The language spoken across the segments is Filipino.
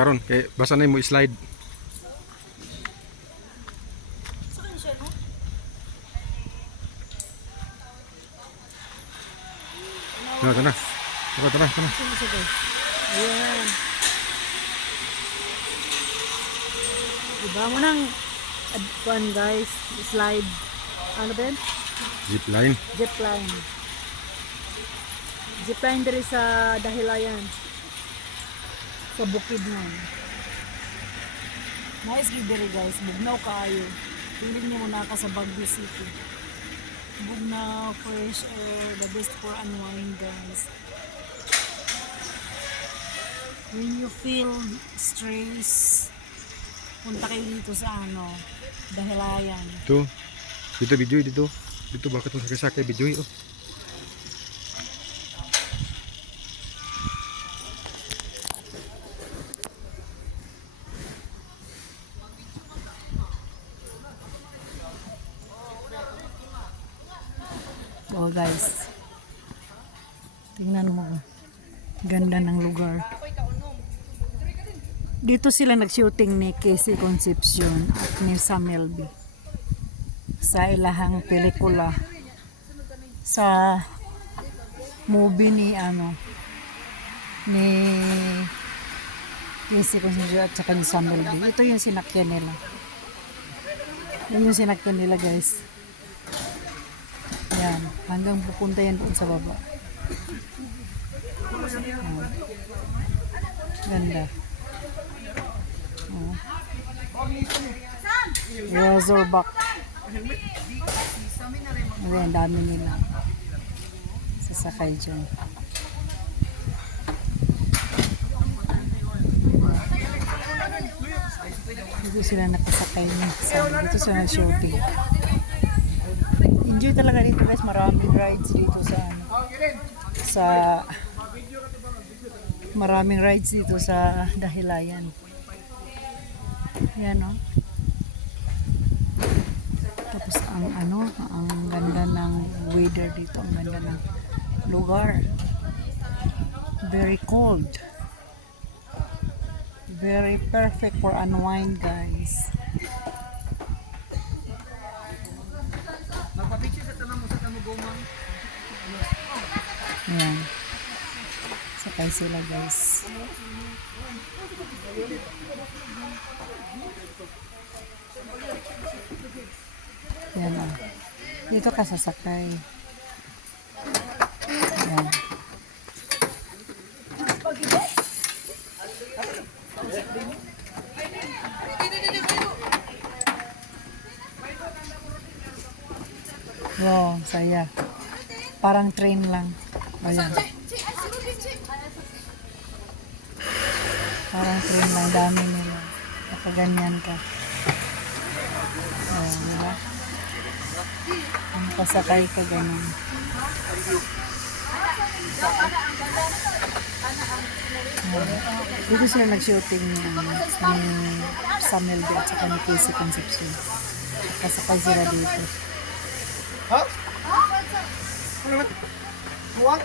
karon kay basa na mo slide. Tara. Ayan. Diba mo nang advan guys, slide. Ano ba yun? Zipline. Zipline. Zipline diri sa Dahilayan. Sa bukid na. Nice gid diri guys, bugnaw kaayo. Feeling niyo muna ka sa Baguio City. Bugnaw, fresh air, the best for unwind guys. When you feel stress, punta kayo dito sa Dahilayan. Dito Bijoy dito. Dito bakit ang sakay Bijoy oh. Oh guys. Tingnan mo. Ganda ng lugar. Dito sila nag-shooting ni Casey Concepcion at ni Sam Melby. Sa ilahang pelikula. Sa movie ni ni Casey Concepcion at saka ni Sam Melby. Ito yung sinakyan nila. Yan yung sinakyan nila guys. Yan. Hanggang pupunta yan doon sa baba. Ganda. Razorback. Ayan, dami nila. Sasakay dyan. Dito sila nakasakay niya. Dito sila nag-shooting. Enjoy talaga dito guys. Maraming rides dito maraming rides dito sa Dahilayan. Yan o. Tapos ang ganda ng weather dito, ang ganda ng lugar. Very cold. Very perfect for unwind guys. Yan. Sakay sila guys. Yan o. Dito ka sasakay. Yan. Wow, saya. Parang train lang. Ayan. Parang train lang. Dami nila. Nakaganyan ka. Ayan, diba? Ang pasakay ka ganun. Dito sila nag-shooting ng Sam Melby at saka ni Casey Concepcion. Pasakay sila dito. Ha? Buwang?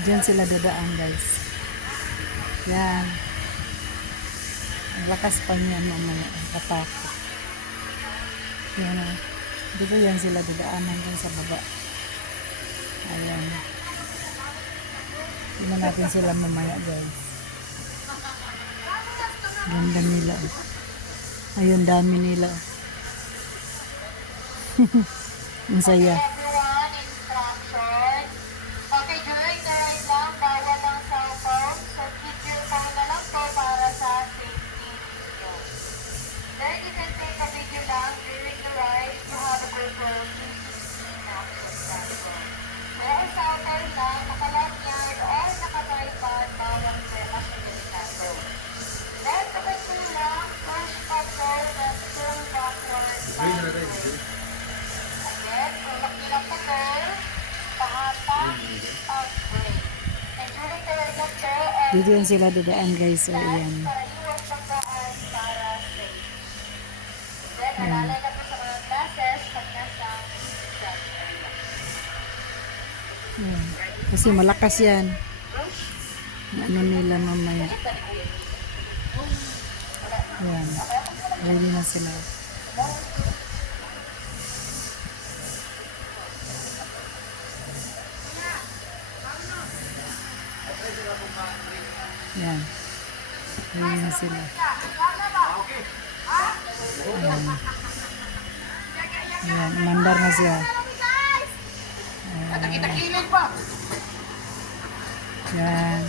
Diyan sila dadaan guys. Yan. Ang lakas pa niyan mamaya. Ang katakot. Yan o. Dito yan sila dadaan hanggang sa baba. Ayan. Tingnan natin sila mamaya guys. Ganda nila. Ayun, dami nila. Ang saya. There Dito yan sila dadaan guys. So, ayan. Ayan. Ayan. Kasi malakas yan. Ano nila mamaya. Ayan. Ready na sila. Ayan. Ready na sila. Ayan. Ayan. Mandar na siya. Kita-kita-kilid pa. Ayan.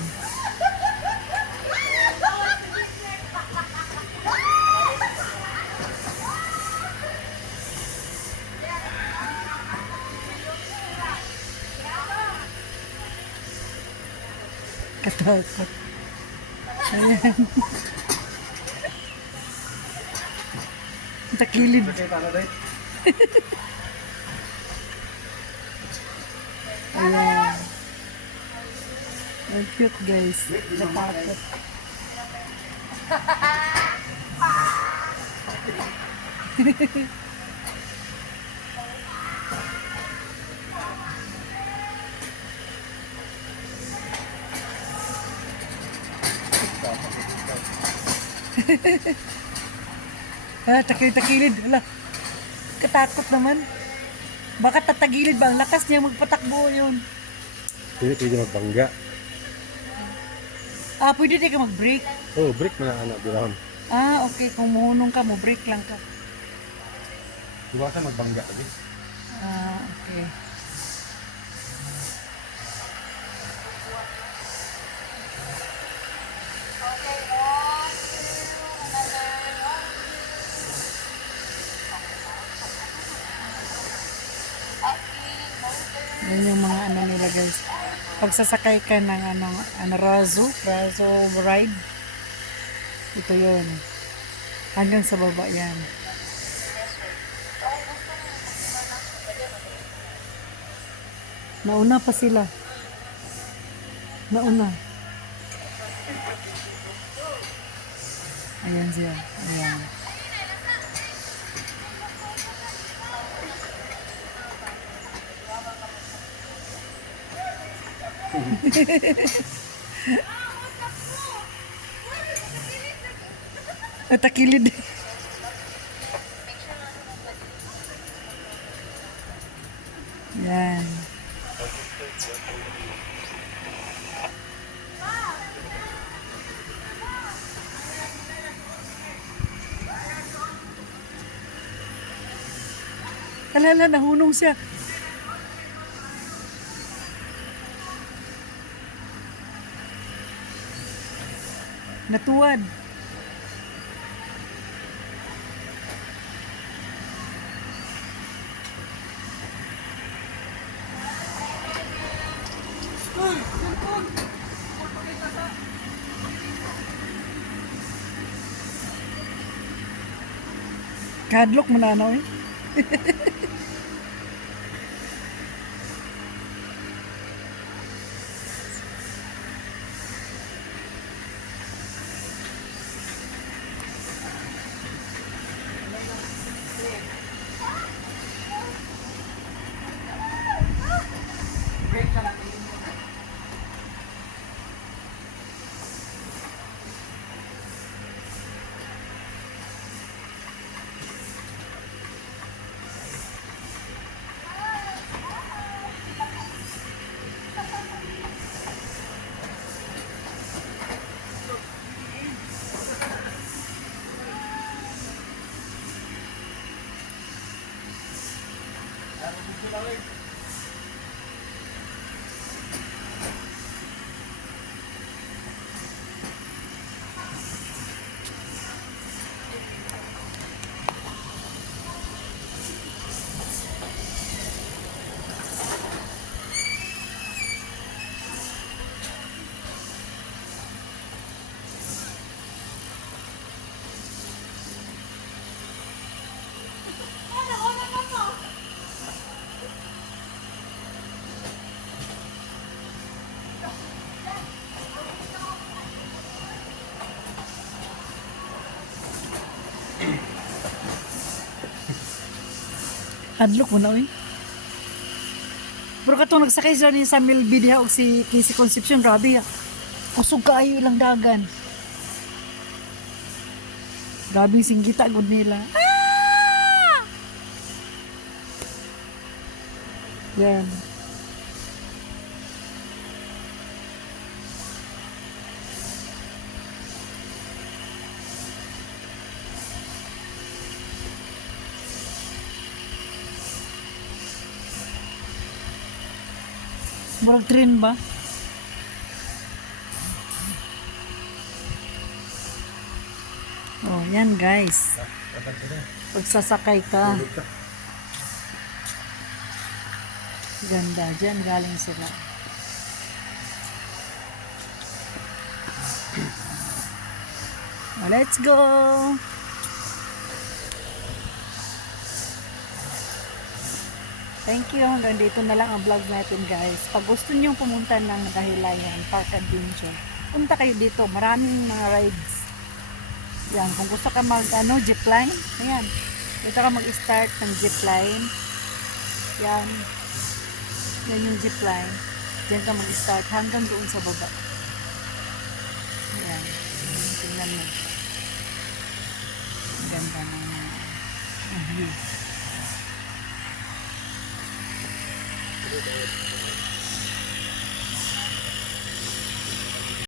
Katakot. Ayan. Takilid. Kita na dahil. Ayan. Ang cute guys. Katakot. Takilid-takilid. Hala. Katakot naman. Baka tatagilid ba? Ang lakas niya magpatakbo yun. Pwede magbangga. Pwede di ka mag-break. Oh, break na anak birahon. Okay. Kung muhunong ka, mo break lang ka. Iwasan magbangga lagi. Okay. Yan yung mga ano nila guys. Pag sasakay ka ng razo ride. Ito yun. Hanggang sa baba yan. Nauna pa sila. Nauna. Ayan siya. Ayan. Takilid. Yan. Alala, nahunong siya. Natuwad. Kadlok mo na ano eh. Hadlok mo na, uy. Pero katong nagsakay sila ni Samuel B. Diha o si Casey Concepcion, grabe. Kusog kaayo ilang dagan. Grabe yung singgita gud nila. Ah! Yan. Murag train ba? Oh, yan guys. Pagsasakay ka. Ganda. Diyan galing sila. Oh, let's go! Thank you. Hanggang dito na lang ang vlog natin guys. Pag gusto niyo pumunta ng Dahilayan Park Adventure, punta kayo dito. Maraming mga rides. Yan. Kung gusto ka zipline, ayan. Dito ka mag-start ng zipline. Yan. Yan yung zipline. Diyan ka mag-start hanggang doon sa baba. Yan. Tingnan mo. Ang ganda ng view.